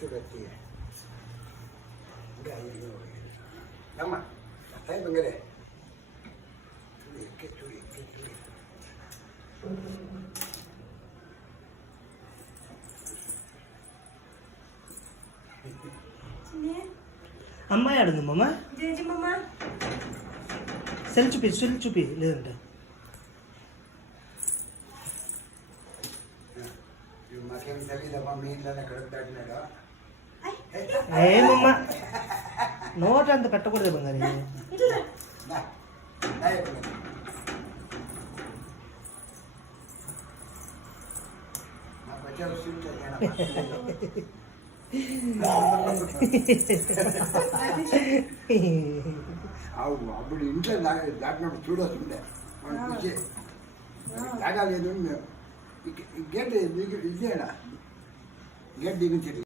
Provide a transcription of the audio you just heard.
చూడొచ్చి అమ్మ టైం బంగారే ఎక్కి చూడు అమ్మాయి ఆడుంది మామ సెల్ చూపి లేదంటే మాకేం తెలియదమ్మా మీ ఇంట్లోనే కడుపు దాటినాడు ఏమమ్మా నోట్ అంత పెట్టకూడదు బంగారి నాకు వచ్చే స్వీట్ అప్పుడు ఇంట్లో దాటినప్పుడు చూడొస్తుండే మనకు వచ్చి తాగాలేదు మేము గేట్ దిగి ఇదేనా గేట్ దిగించేది